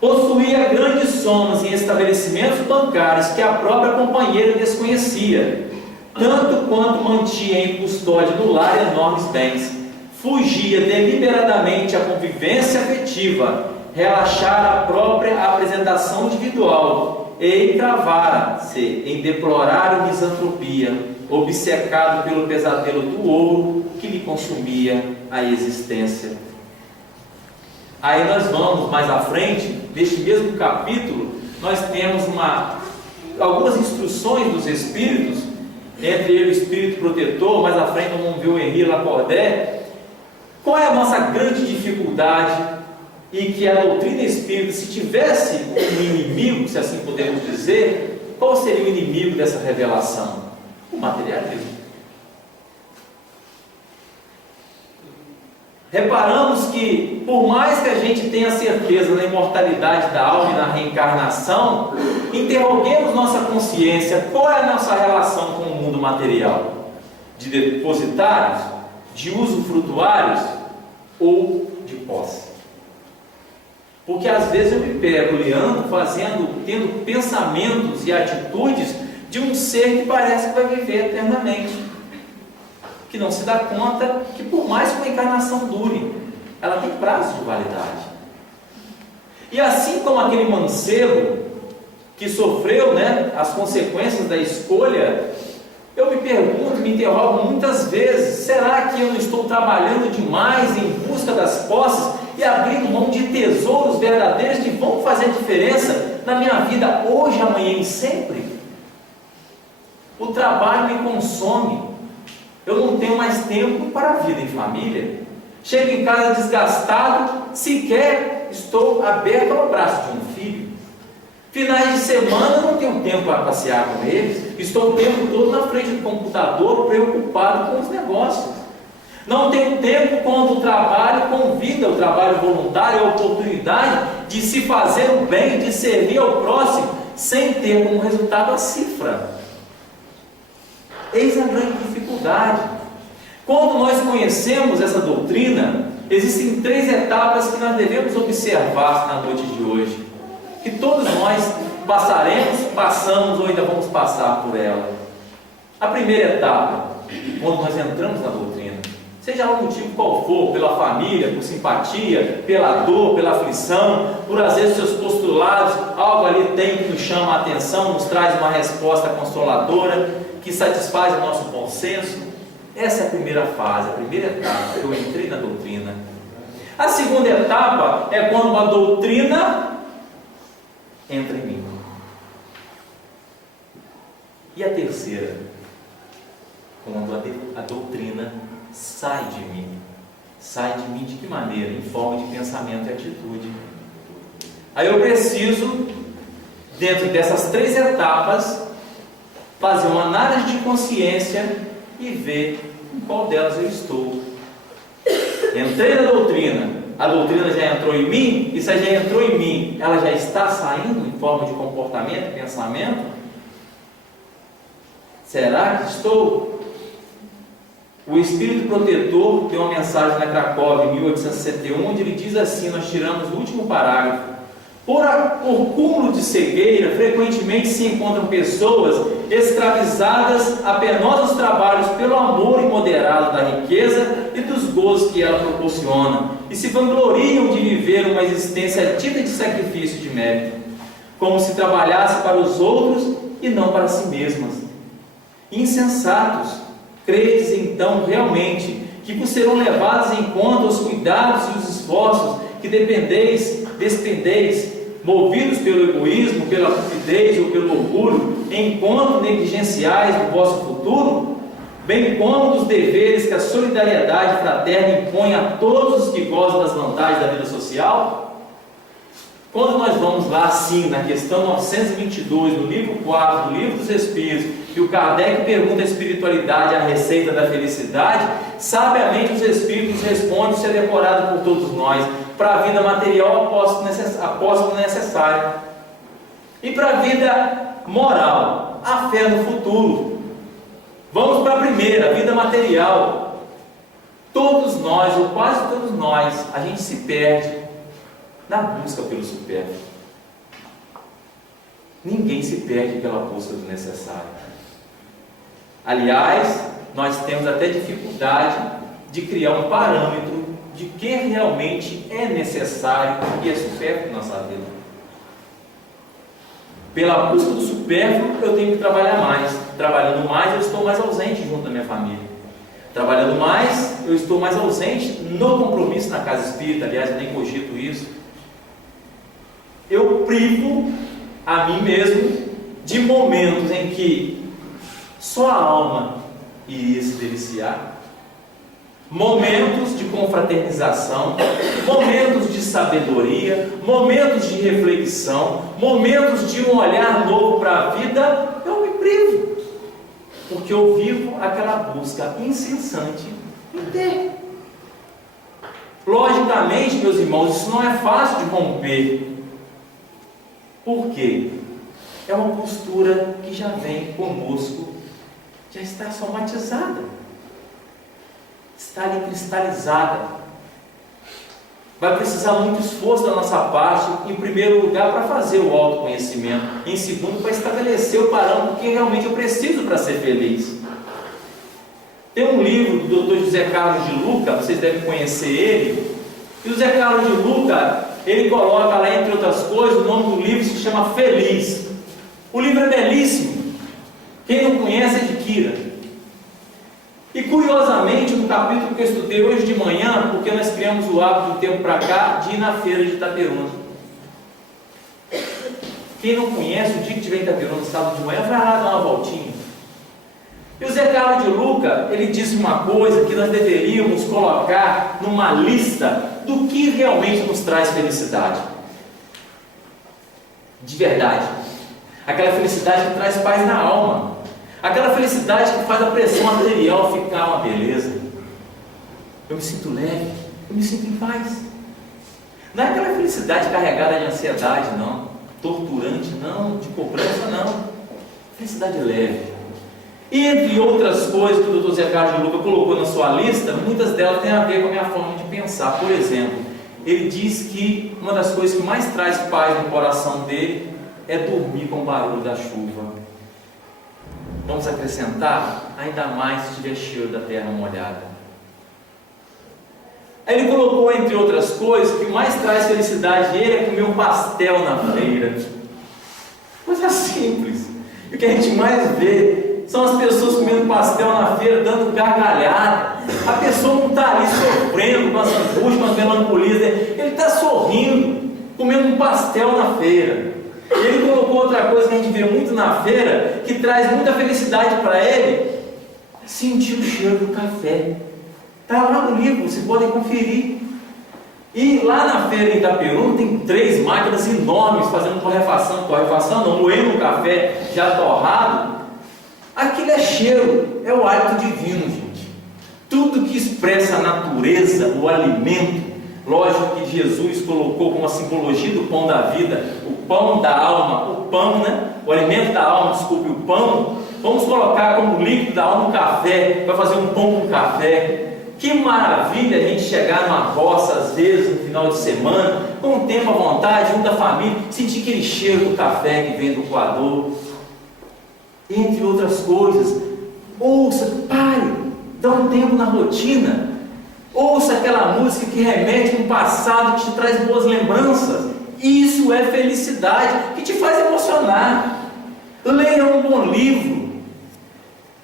Possuía grandes somas em estabelecimentos bancários que a própria companheira desconhecia, tanto quanto mantinha em custódia no lar enormes bens. Fugia deliberadamente à convivência afetiva, relaxara a própria apresentação individual e encravara-se em deplorável misantropia, obcecado pelo pesadelo do ouro que lhe consumia a existência. Aí nós vamos mais à frente, neste mesmo capítulo, nós temos algumas instruções dos espíritos, entre eles o espírito protetor. Mais à frente vamos ver o Henri Lacordaire. Qual é a nossa grande dificuldade? E que a doutrina espírita, se tivesse um inimigo, se assim podemos dizer, qual seria o inimigo dessa revelação? O materialismo. reparamos que, por mais que a gente tenha certeza na imortalidade da alma e na reencarnação, interroguemos nossa consciência, qual é a nossa relação com o mundo material? De depositários, de usufrutuários ou de posse? Porque às vezes eu me pego, Leandro, tendo pensamentos e atitudes de um ser que parece que vai viver eternamente, que não se dá conta que, por mais que uma encarnação dure, ela tem prazo de validade. E assim como aquele mancebo que sofreu, as consequências da escolha, eu me pergunto, me interrogo muitas vezes: será que eu não estou trabalhando demais em busca das posses e abrindo mão de tesouros verdadeiros que vão fazer diferença na minha vida hoje, amanhã e sempre? O trabalho me consome. Eu não tenho mais tempo para a vida em família. Chego em casa desgastado, sequer estou aberto ao abraço de um filho. Finais de semana eu não tenho tempo para passear com eles. Estou o tempo todo na frente do computador, preocupado com os negócios. Não tenho tempo quando o trabalho convida, o trabalho voluntário, a oportunidade de se fazer o bem, de servir ao próximo, sem ter como resultado a cifra. Eis a grande dificuldade. Quando nós conhecemos essa doutrina, existem 3 etapas que nós devemos observar na noite de hoje, que todos nós passamos ou ainda vamos passar por ela. A primeira etapa, quando nós entramos na doutrina, seja o motivo qual for, pela família, por simpatia, pela dor, pela aflição, por às vezes seus postulados, algo ali tem que nos chama a atenção, nos traz uma resposta consoladora, que satisfaz o nosso bom senso. Essa é a primeira fase, a primeira etapa. Eu entrei na doutrina. A segunda etapa é quando a doutrina entra em mim. E a terceira, quando a doutrina sai de mim. Sai de mim de que maneira? Em forma de pensamento e atitude. Aí eu preciso, dentro dessas 3 etapas, fazer uma análise de consciência e ver em qual delas eu estou. Entrei na doutrina, a doutrina já entrou em mim, e se já entrou em mim, ela já está saindo em forma de comportamento e pensamento? Será que estou? O Espírito Protetor deu uma mensagem na Cracóvia em 1861, onde ele diz assim, nós tiramos o último parágrafo: por cúmulo de cegueira, frequentemente se encontram pessoas escravizadas a penosos trabalhos pelo amor imoderado da riqueza e dos gozos que ela proporciona, e se vangloriam de viver uma existência tida de sacrifício de mérito, como se trabalhasse para os outros e não para si mesmas. Insensatos, credes então realmente que vos serão levados em conta os cuidados e os esforços que despendeis, movidos pelo egoísmo, pela cupidez ou pelo orgulho, enquanto negligenciais do vosso futuro, bem como dos deveres que a solidariedade fraterna impõe a todos os que gozam das vantagens da vida social? Quando nós vamos lá, sim, na questão 922, no livro 4, do Livro dos Espíritos, que o Kardec pergunta a espiritualidade, a receita da felicidade, sabiamente os Espíritos respondem, isso é decorado por todos nós: para a vida material, apóstolo necessário, e para a vida moral, a fé no futuro. Vamos para a primeira, a vida material. Todos nós, ou quase todos nós, a gente se perde na busca pelo supérfluo. Ninguém se perde pela busca do necessário. Aliás, nós temos até dificuldade de criar um parâmetro de que realmente é necessário e é supérfluo na nossa vida. Pela busca do supérfluo, eu tenho que trabalhar mais. Trabalhando mais, eu estou mais ausente junto da minha família. Trabalhando mais, eu estou mais ausente no compromisso na casa espírita. Aliás, eu nem cogito isso. Eu privo a mim mesmo de momentos em que só a alma iria se deliciar, momentos de confraternização, momentos de sabedoria, momentos de reflexão, momentos de um olhar novo para a vida. Eu me privo, porque eu vivo aquela busca incessante em ter. Logicamente, meus irmãos, isso não é fácil de romper. Por quê? É uma postura que já vem conosco, já está somatizada, está ali cristalizada. Vai precisar muito esforço da nossa parte, em primeiro lugar, para fazer o autoconhecimento, em segundo, para estabelecer o parâmetro que realmente eu preciso para ser feliz. Tem um livro do Dr. José Carlos de Luca, vocês devem conhecer ele, e o José Carlos de Luca, ele coloca lá, entre outras coisas, o nome do livro se chama Feliz. O livro é belíssimo, quem não conhece, adquira. E curiosamente, no capítulo que eu estudei hoje de manhã, porque nós criamos o hábito do tempo para cá, de ir na feira de Itaperuna. Quem não conhece, o dia que estiver em Itaperuna, sábado de manhã, vai lá dar uma voltinha. E o Zé Carlos de Luca, ele disse uma coisa que nós deveríamos colocar numa lista do que realmente nos traz felicidade. De verdade. Aquela felicidade que traz paz na alma. Aquela felicidade que faz a pressão arterial ficar uma beleza. Eu me sinto leve, eu me sinto em paz. Não é aquela felicidade carregada de ansiedade, não. Torturante, não. De cobrança, não. Felicidade leve. E entre outras coisas que o Dr. Zé Carlos de Luca colocou na sua lista, muitas delas têm a ver com a minha forma de pensar. Por exemplo, ele diz que uma das coisas que mais traz paz no coração dele é dormir com o barulho da chuva. Vamos acrescentar, ainda mais se tiver cheiro da terra molhada. Aí ele colocou, entre outras coisas, que o mais traz felicidade ele é comer um pastel na feira. Coisa simples. E o que a gente mais vê são as pessoas comendo pastel na feira, dando gargalhada. A pessoa não está ali sofrendo com as angústias, com as melancolias. Ele está sorrindo, comendo um pastel na feira. E ele colocou outra coisa que a gente vê muito na feira, que traz muita felicidade para ele: sentir o cheiro do café. Está lá no livro, vocês podem conferir. E lá na feira em Itaperuna tem 3 máquinas enormes fazendo torrefação não, moendo um café já torrado. Aquilo é cheiro, é o hálito divino, gente. Tudo que expressa a natureza, o alimento, lógico que Jesus colocou como a simbologia do pão da vida, o pão da alma, o pão, né? O alimento da alma, desculpe, o pão. Vamos colocar como líquido da alma o café, para fazer um pão com café. Que maravilha a gente chegar numa roça, às vezes, no final de semana, com um tempo à vontade, junto à família, sentir aquele cheiro do café que vem do coador. Entre outras coisas, ouça, pare, dá um tempo na rotina. Ouça aquela música que remete a um passado, que te traz boas lembranças. Isso é felicidade, que te faz emocionar. Leia um bom livro.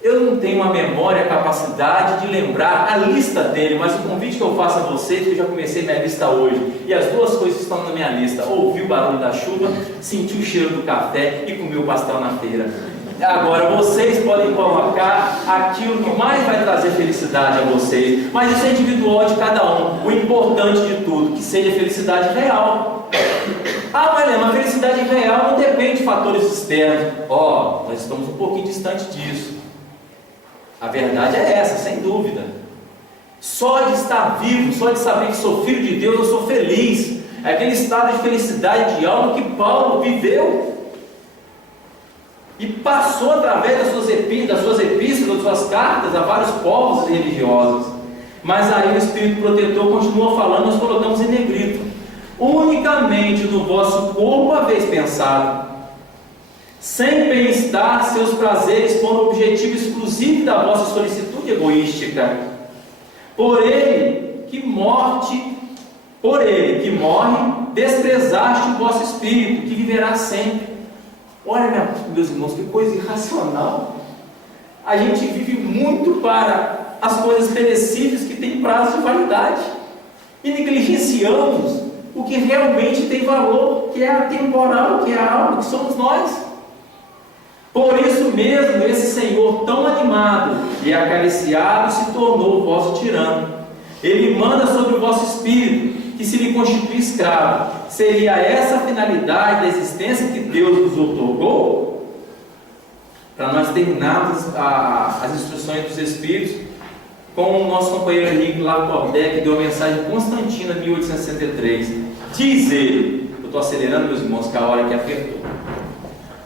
Eu não tenho a memória, a capacidade de lembrar a lista dele, mas o convite que eu faço a vocês, que eu já comecei minha lista hoje, e as 2 coisas que estão na minha lista: ouvir o barulho da chuva, sentir o cheiro do café e comer o pastel na feira. Agora vocês podem colocar aquilo que mais vai trazer felicidade a vocês, mas isso é individual de cada um. O importante de tudo, que seja felicidade real. Ah, mas a felicidade real não depende de fatores externos. Nós estamos um pouquinho distante disso. A verdade é essa, sem dúvida. Só de estar vivo, só de saber que sou filho de Deus, eu sou feliz. É aquele estado de felicidade de alma que Paulo viveu e passou através das suas epístolas, das suas cartas a vários povos religiosos. Mas aí o Espírito Protetor continua falando, nós colocamos em negrito: unicamente no vosso corpo haveis pensado, sem bem-estar, seus prazeres foram objetivo exclusivo da vossa solicitude egoística. Por ele que morre, desprezaste o vosso espírito, que viverá sempre. Olha, meus irmãos, que coisa irracional. A gente vive muito para as coisas perecíveis que têm prazo de validade e negligenciamos o que realmente tem valor, que é atemporal, que é a alma, que somos nós. Por isso mesmo, esse Senhor tão animado e acariciado se tornou o vosso tirano. Ele manda sobre o vosso espírito, que se lhe constitui escravo. Seria essa a finalidade da existência que Deus nos outorgou? Para nós terminarmos as instruções dos Espíritos, com o nosso companheiro Henrique Lacordaire, que deu a mensagem Constantina, 1863. Diz ele, eu estou acelerando, meus irmãos, que a hora que apertou: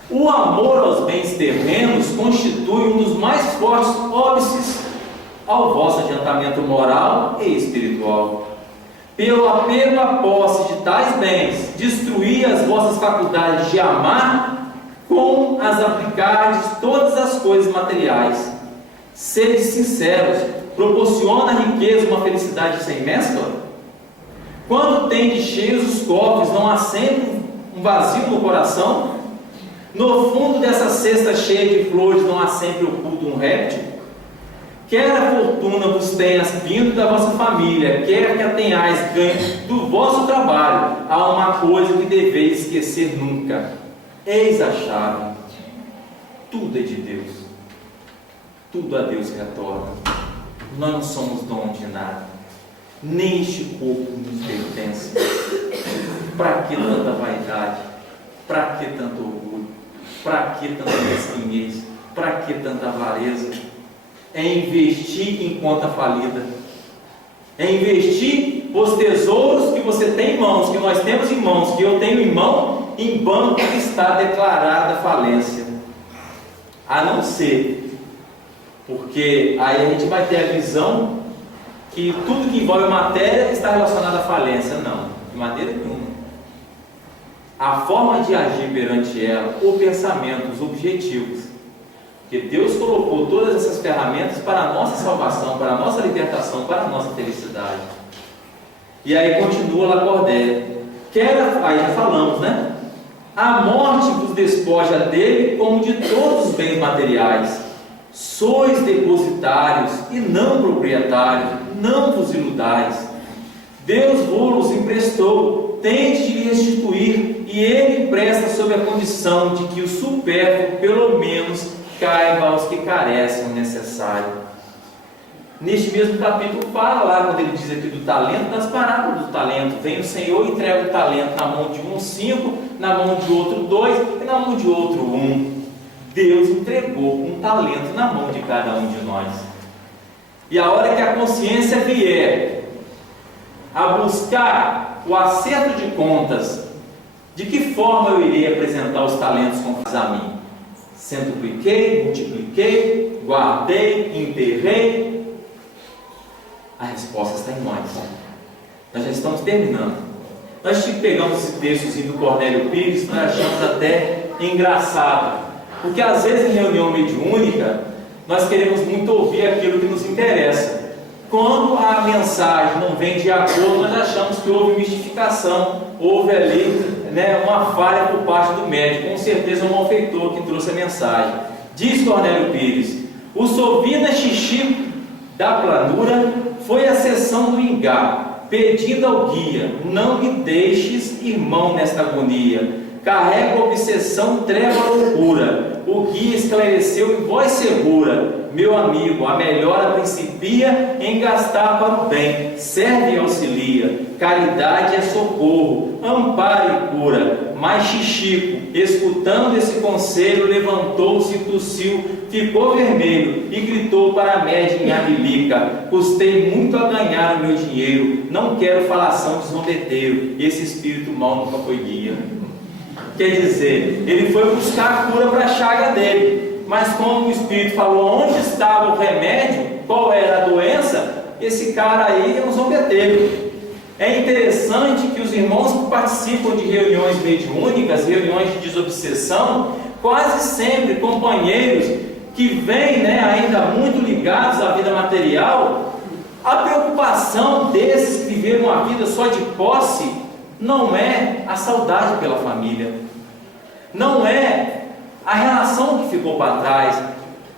o amor aos bens terrenos constitui um dos mais fortes óbices ao vosso adiantamento moral e espiritual. Pelo apego à posse de tais bens, destruí as vossas faculdades de amar, com as aplicardes todas as coisas materiais. Sede sinceros, proporciona a riqueza uma felicidade sem mescla? Quando tendes cheios os cofres, não há sempre um vazio no coração? No fundo dessa cesta cheia de flores, não há sempre oculto um réptil? Quer a fortuna vos tenha vindo da vossa família, quer que a tenhais ganho do vosso trabalho, há uma coisa que deveis esquecer nunca: eis a chave. Tudo é de Deus, tudo a Deus retorna. Nós não somos dono de nada, nem este corpo nos pertence. Para que tanta vaidade? Para que tanto orgulho? Para que tanta mesquinhez? Para que tanta avareza? É investir em conta falida, é investir os tesouros que você tem em mãos, que nós temos em mãos, que eu tenho em mão, em banco que está declarada falência. A não ser, porque aí a gente vai ter a visão que tudo que envolve matéria está relacionado à falência. Não, de maneira nenhuma. A forma de agir perante ela, o pensamento, os objetivos. Porque Deus colocou todas essas ferramentas para a nossa salvação, para a nossa libertação, para a nossa felicidade. E aí continua Lacordaire. Aí já falamos, né? A morte vos despoja dele como de todos os bens materiais. Sois depositários e não proprietários, não vos iludais. Deus vos emprestou, tente de lhe restituir, e ele empresta sob a condição de que o supérfluo, pelo menos, caiba aos que carecem o necessário. Neste mesmo capítulo fala lá, quando ele diz aqui do talento, das parábolas do talento. Vem o Senhor e entrega o talento na mão de um 5, na mão de outro 2 e na mão de outro 1. Deus entregou um talento na mão de cada um de nós. E a hora que a consciência vier a buscar o acerto de contas, de que forma eu irei apresentar os talentos confiados a mim? Centupliquei, multipliquei, guardei, enterrei? A resposta está em nós. Nós já estamos terminando. Nós pegamos esse textozinho do Cornélio Pires, nós achamos até engraçado, porque às vezes em reunião mediúnica nós queremos muito ouvir aquilo que nos interessa. Quando a mensagem não vem de acordo, nós achamos que houve mistificação, houve ali uma falha por parte do médico, com certeza um malfeitor que trouxe a mensagem. Diz Cornélio Pires: o Sovina Xixi da Planura foi a sessão do Ingá, pedindo ao guia: não me deixes, irmão, nesta agonia. Carrega obsessão, treva loucura. O guia esclareceu em voz segura: meu amigo, a melhora principia em gastar para o bem, serve e auxilia. Caridade é socorro, amparo e cura. Mas Xixico, escutando esse conselho, levantou-se e tossiu, ficou vermelho e gritou para a média em Amilica: custei muito a ganhar o meu dinheiro, não quero falação de zombeteiro, esse espírito mau nunca foi guia. Quer dizer, ele foi buscar a cura para a chaga dele, mas como o Espírito falou onde estava o remédio, qual era a doença, esse cara aí é um zombeteiro. É interessante que os irmãos que participam de reuniões mediúnicas, reuniões de desobsessão, quase sempre companheiros que vêm ainda muito ligados à vida material, a preocupação desses que viveram uma vida só de posse não é a saudade pela família, não é a relação que ficou para trás,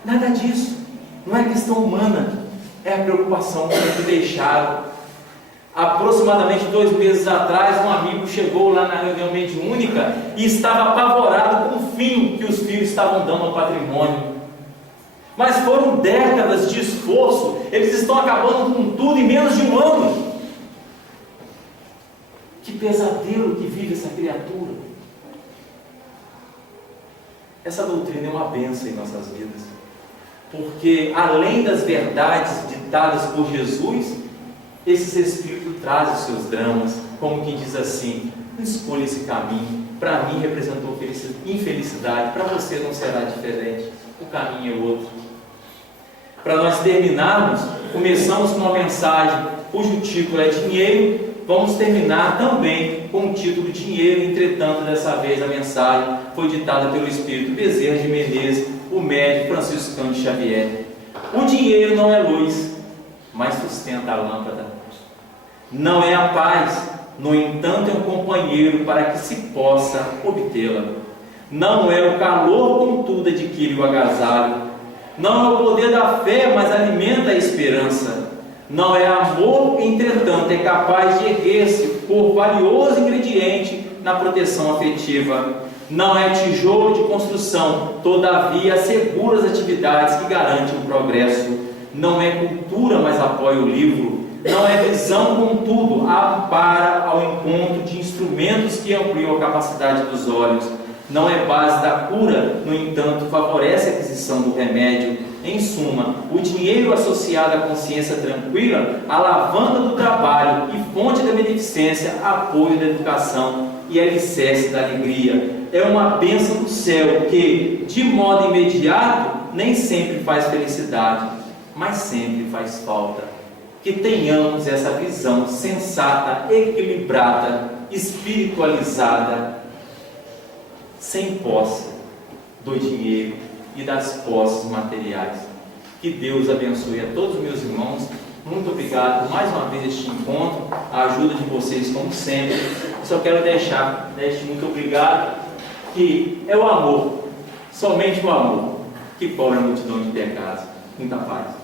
nada disso. Não é questão humana, é a preocupação com o que deixaram. Aproximadamente 2 meses atrás, um amigo chegou lá na reunião mediúnica e estava apavorado com o fim que os filhos estavam dando ao patrimônio. Mas foram décadas de esforço, eles estão acabando com tudo em menos de 1 ano. Que pesadelo que vive essa criatura. Essa doutrina é uma bênção em nossas vidas, porque além das verdades ditadas por Jesus, esses espíritos trazem os seus dramas, como quem diz assim: não escolha esse caminho, para mim representou infelicidade, para você não será diferente, o caminho é outro. Para nós terminarmos, começamos com uma mensagem cujo título é Dinheiro, vamos terminar também com o título Dinheiro. Entretanto, dessa vez a mensagem foi ditada pelo Espírito Bezerra de Menezes, o médico franciscano de Xavier. O dinheiro não é luz, mas sustenta a lâmpada. Não é a paz, no entanto é um companheiro para que se possa obtê-la. Não é o calor, contudo adquire o agasalho. Não é o poder da fé, mas alimenta a esperança. Não é amor, entretanto é capaz de erguer-se por valioso ingrediente na proteção afetiva. Não é tijolo de construção, todavia assegura as atividades que garantem o progresso. Não é cultura, mas apoia o livro. Não é visão, contudo, ampara ao encontro de instrumentos que ampliam a capacidade dos olhos. Não é base da cura, no entanto, favorece a aquisição do remédio. Em suma, o dinheiro associado à consciência tranquila, alavanca do trabalho e fonte da beneficência, apoio da educação e alicerce da alegria. É uma bênção do céu que, de modo imediato, nem sempre faz felicidade, mas sempre faz falta. Que tenhamos essa visão sensata, equilibrada, espiritualizada, sem posse do dinheiro e das posses materiais. Que Deus abençoe a todos os meus irmãos. Muito obrigado por mais uma vez este encontro, a ajuda de vocês como sempre. Eu só quero deixar este muito obrigado, que é o amor, somente o amor, que cobre a multidão de pecados. Muita paz.